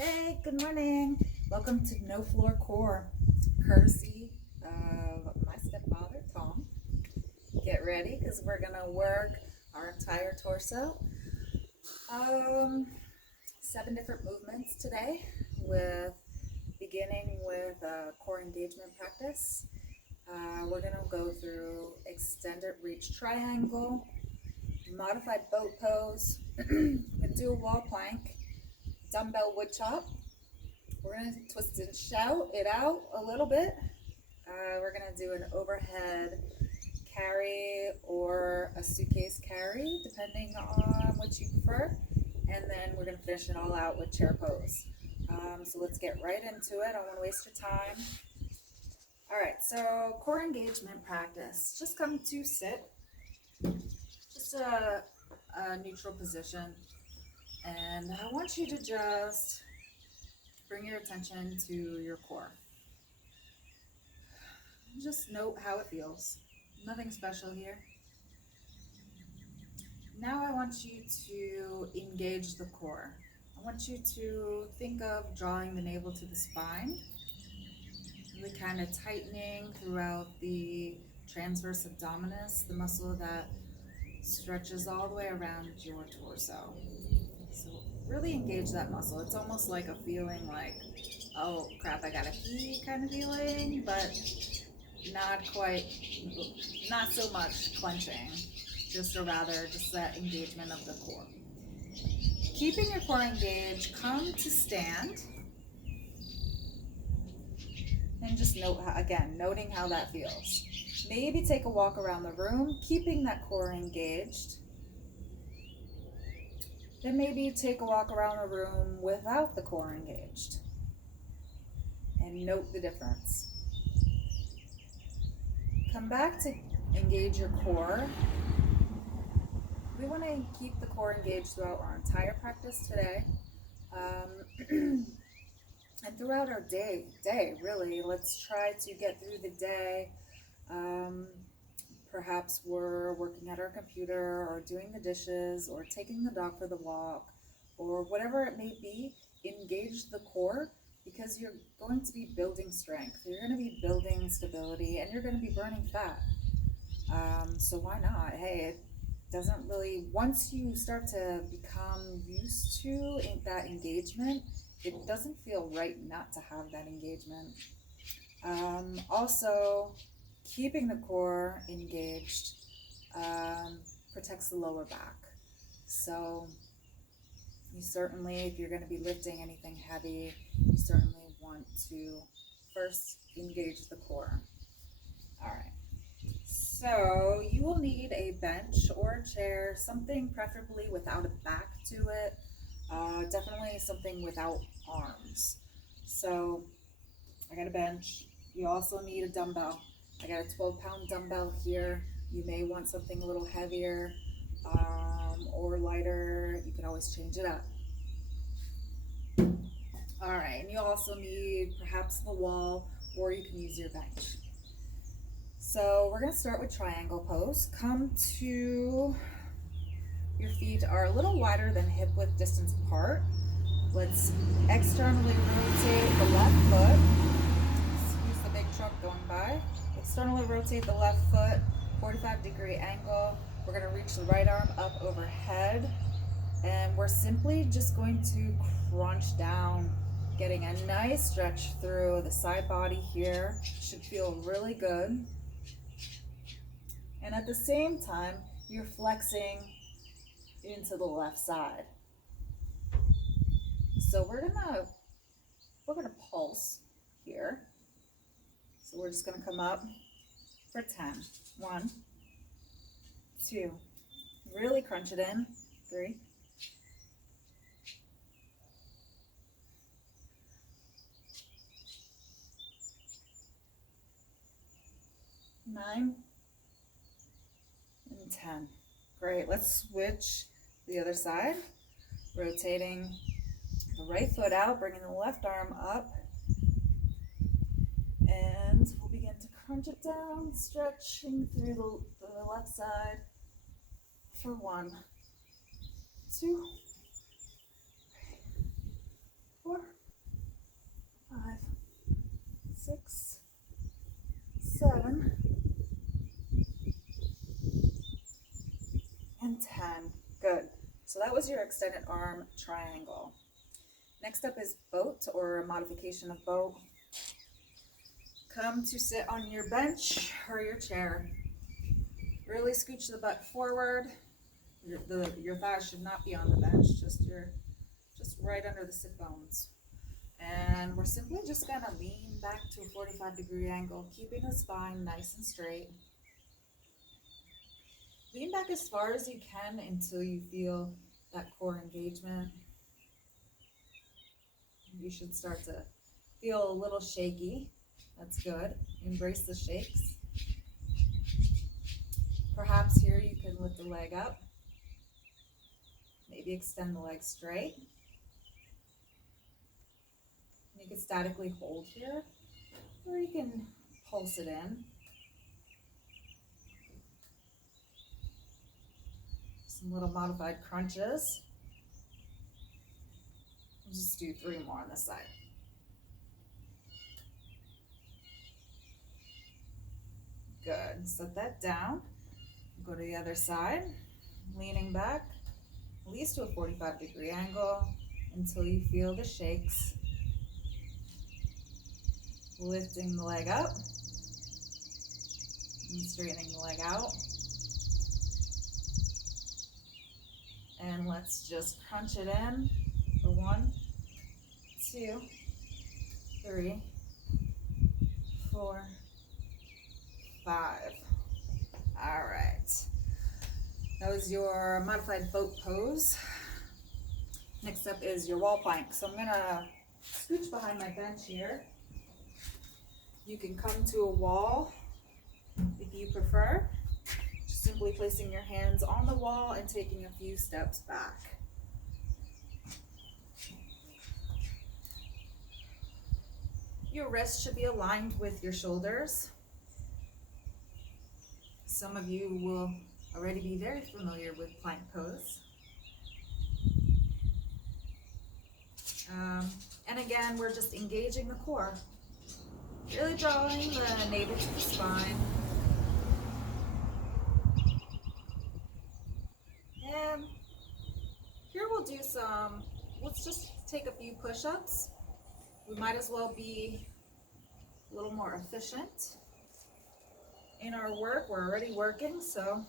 Hey, good morning. Welcome to No Floor Core, courtesy of my stepfather, Tom. Get ready because we're going to work our entire torso. Um, 7 different movements today, with beginning with a core engagement practice. We're going to go through extended reach triangle, modified boat pose, a dual wall plank, dumbbell wood chop. We're gonna twist and shout it out a little bit. We're gonna do an overhead carry or a suitcase carry, depending on what you prefer. And then we're gonna finish it all out with chair pose. So let's get right into it. I don't wanna waste your time. All right, so core engagement practice. Just come to sit, just a neutral position. And I want you to just bring your attention to your core. Just note how it feels. Nothing special here. Now I want you to engage the core. I want you to think of drawing the navel to the spine, really kind of tightening throughout the transverse abdominis, the muscle that stretches all the way around your torso. So really engage that muscle. It's almost like a feeling like, oh crap, I gotta pee kind of feeling, but not quite, not so much clenching, just that engagement of the core. Keeping your core engaged, come to stand, and just note, again, noting how that feels. Maybe take a walk around the room, keeping that core engaged. Then maybe take a walk around the room without the core engaged, and note the difference. Come back to engage your core. We want to keep the core engaged throughout our entire practice today. And throughout our day, really. Let's try to get through the day. Perhaps we're working at our computer or doing the dishes or taking the dog for the walk or whatever it may be. Engage the core, because you're going to be building strength. You're going to be building stability, and you're going to be burning fat. So why not? Hey, it doesn't really, once you start to become used to that engagement, it doesn't feel right not to have that engagement. Also, keeping the core engaged protects the lower back. So you certainly, if you're going to be lifting anything heavy, you certainly want to first engage the core. All right. So you will need a bench or a chair, something preferably without a back to it. Definitely something without arms. So I got a bench. You also need a dumbbell. I got a 12-pound dumbbell here. You may want something a little heavier or lighter. You can always change it up. All right, and you also need perhaps the wall, or you can use your bench. So we're going to start with triangle pose. Come to, your feet are a little wider than hip width distance apart. Let's externally rotate the left foot. Excuse the big truck going by. Externally rotate the left foot, 45-degree angle. We're going to reach the right arm up overhead, and we're simply just going to crunch down, getting a nice stretch through the side body here. Should feel really good. And at the same time, you're flexing into the left side. So we're gonna pulse here. So we're just gonna come up for 10. 1, 2, really crunch it in. 3, 9, and 10. Great, let's switch the other side. Rotating the right foot out, bringing the left arm up. And we'll begin to crunch it down, stretching through the left side for 1, 2, 3, 4, that was your extended arm triangle. Next up is boat, or a modification of boat. Come to sit on your bench or your chair. Really scooch the butt forward. Your thighs should not be on the bench, just right under the sit bones. And we're simply just gonna lean back to a 45-degree angle, keeping the spine nice and straight. Lean back as far as you can until you feel that core engagement. You should start to feel a little shaky. That's good. Embrace the shakes. Perhaps here you can lift the leg up. Maybe extend the leg straight. You can statically hold here, or you can pulse it in. Some little modified crunches. We'll just do 3 more on this side. Good. Set that down. Go to the other side, leaning back, at least to a 45-degree angle until you feel the shakes. Lifting the leg up and straightening the leg out. And let's just crunch it in for 1, 2, 3, 4, 5. All right. That was your modified boat pose. Next up is your wall plank. So I'm gonna scooch behind my bench here. You can come to a wall if you prefer. Just simply placing your hands on the wall and taking a few steps back. Your wrists should be aligned with your shoulders. Some of you will already be very familiar with plank pose. And again, we're just engaging the core. Really drawing the navel to the spine. And here we'll do let's just take a few push-ups. We might as well be a little more efficient in our work. We're already working, so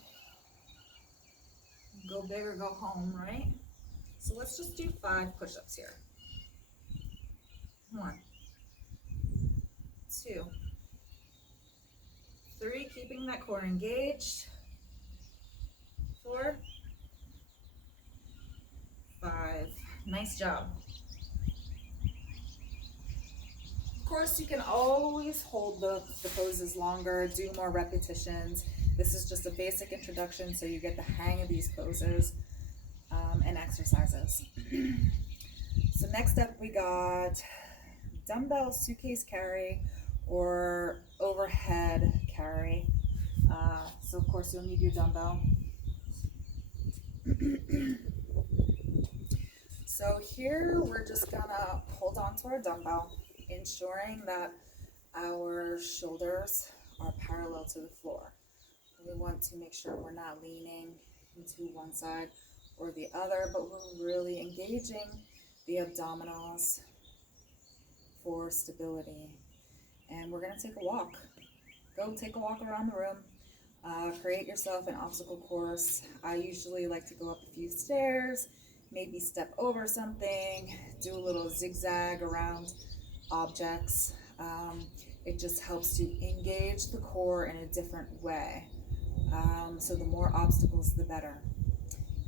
go big or go home, right? So let's just do 5 push-ups here. 1, 2, 3, keeping that core engaged. 4, 5. Nice job. Of course, you can always hold the poses longer, do more repetitions. This is just a basic introduction so you get the hang of these poses and exercises. So next up we got dumbbell suitcase carry or overhead carry. So of course you'll need your dumbbell. So here we're just gonna hold on to our dumbbell, ensuring that our shoulders are parallel to the floor. We want to make sure we're not leaning into one side or the other, but we're really engaging the abdominals for stability. And we're gonna take a walk. Go take a walk around the room. Create yourself an obstacle course. I usually like to go up a few stairs, maybe step over something, do a little zigzag around objects. It just helps to engage the core in a different way. So the more obstacles, the better.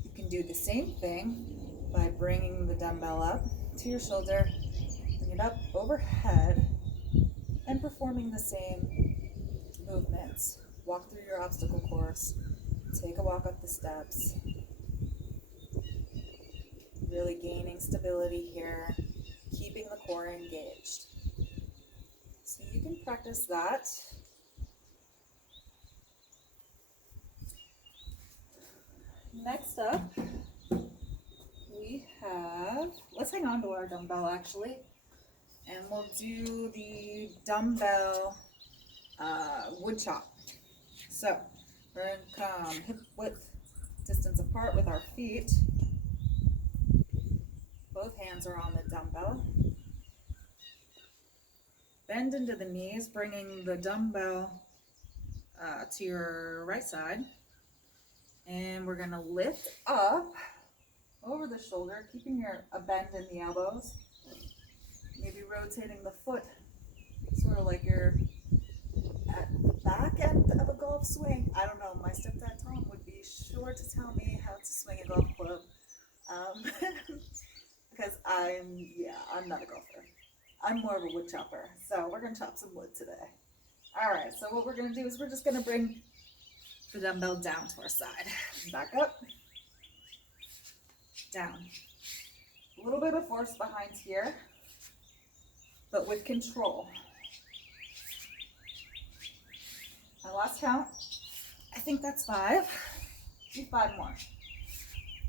You can do the same thing by bringing the dumbbell up to your shoulder, bring it up overhead, and performing the same movements. Walk through your obstacle course, take a walk up the steps, really gaining stability here, keeping the core engaged. So you can practice that. Next up, we have, let's hang on to our dumbbell actually, and we'll do the dumbbell wood chop. So we're going to come hip width distance apart with our feet, Both hands are on the dumbbell. Bend into the knees, bringing the dumbbell to your right side. And we're gonna lift up over the shoulder, keeping a bend in the elbows. Maybe rotating the foot, sort of like you're at the back end of a golf swing. I don't know, my stepdad Tom would be sure to tell me how to swing a golf club. Because I'm not a golfer. I'm more of a wood chopper. So we're gonna chop some wood today. All right, so what we're gonna do is we're just gonna bring the dumbbell down to our side. Back up, down. A little bit of force behind here, but with control. I lost count. I think that's 5. Do 5 more.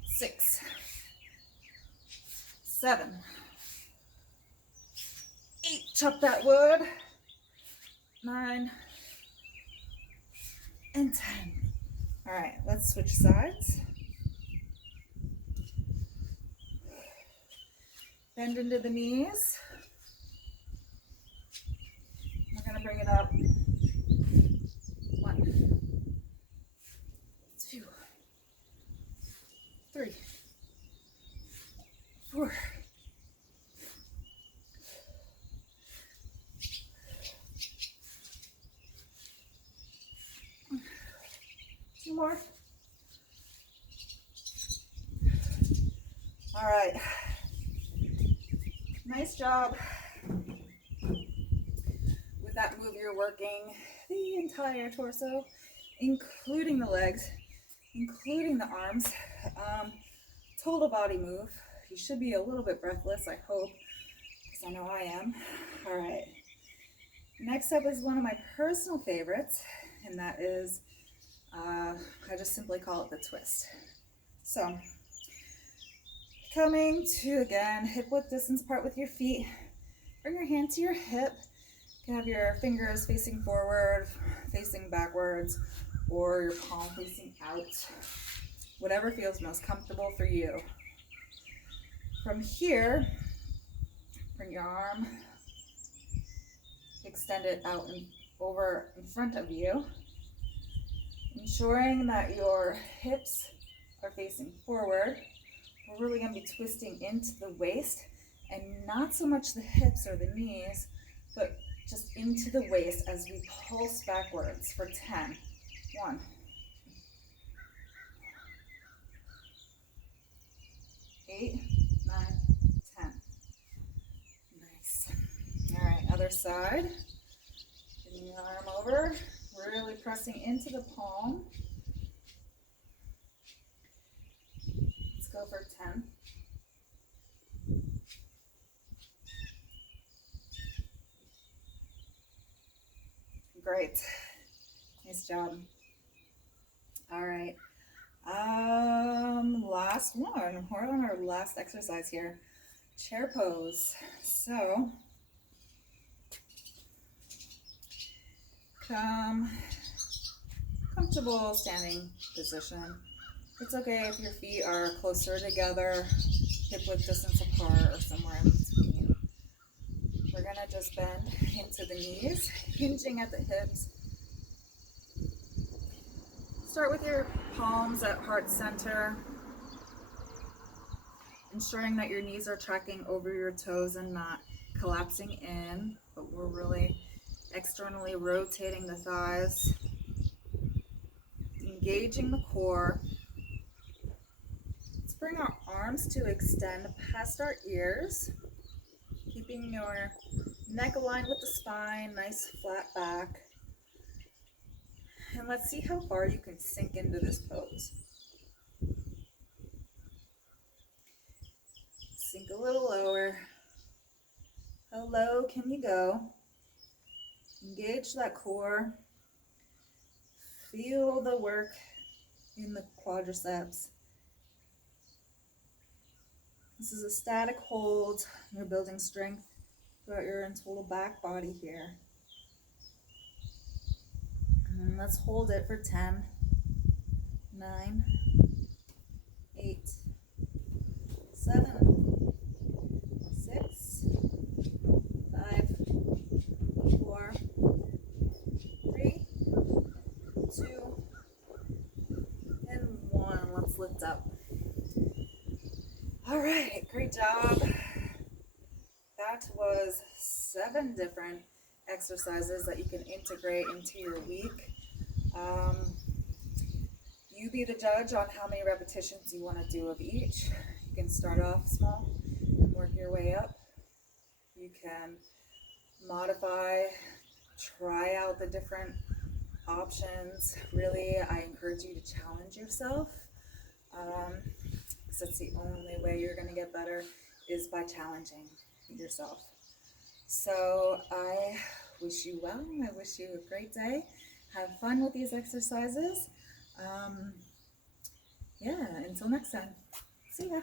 6, 7, 8. Chop that wood. 9 and 10. All right, let's switch sides. Bend into the knees. We're gonna bring it up. 1, 2, 3, 4. 2 more. All right. Nice job. With that move, you're working the entire torso, including the legs, including the arms. Total body move. You should be a little bit breathless, I hope, because I know I am. All right. Next up is one of my personal favorites, and that is, I just simply call it the twist. So, coming to, again, hip width distance apart with your feet. Bring your hand to your hip. You can have your fingers facing forward, facing backwards, or your palm facing out. Whatever feels most comfortable for you. From here, bring your arm, extend it out and over in front of you, ensuring that your hips are facing forward. We're really going to be twisting into the waist, and not so much the hips or the knees, but just into the waist as we pulse backwards for 10. 1, 8, 9, 10. Nice. All right, other side. Bring your arm over, really pressing into the palm. Let's go for 10. Great. Nice job. All right. Last one. We're on our last exercise here. Chair pose. So, come comfortable standing position. It's okay if your feet are closer together, hip width distance apart, or somewhere in between. We're gonna just bend into the knees, hinging at the hips. Start with your palms at heart center, ensuring that your knees are tracking over your toes and not collapsing in, but we're really externally rotating the thighs, engaging the core. Let's bring our arms to extend past our ears, keeping your neck aligned with the spine, nice flat back. And let's see how far you can sink into this pose. Sink a little lower. How low can you go? Engage that core. Feel the work in the quadriceps. This is a static hold. You're building strength throughout your total back body here. And let's hold it for 10, 9, 8, 7, right, great job. That was 7 different exercises that you can integrate into your week. Um, you be the judge on how many repetitions you want to do of each. You can start off small and work your way up. You can modify, try out the different options. Really, I encourage you to challenge yourself. Because that's the only way you're going to get better is by challenging yourself. So I wish you well. I wish you a great day. Have fun with these exercises. Yeah, until next time. See ya.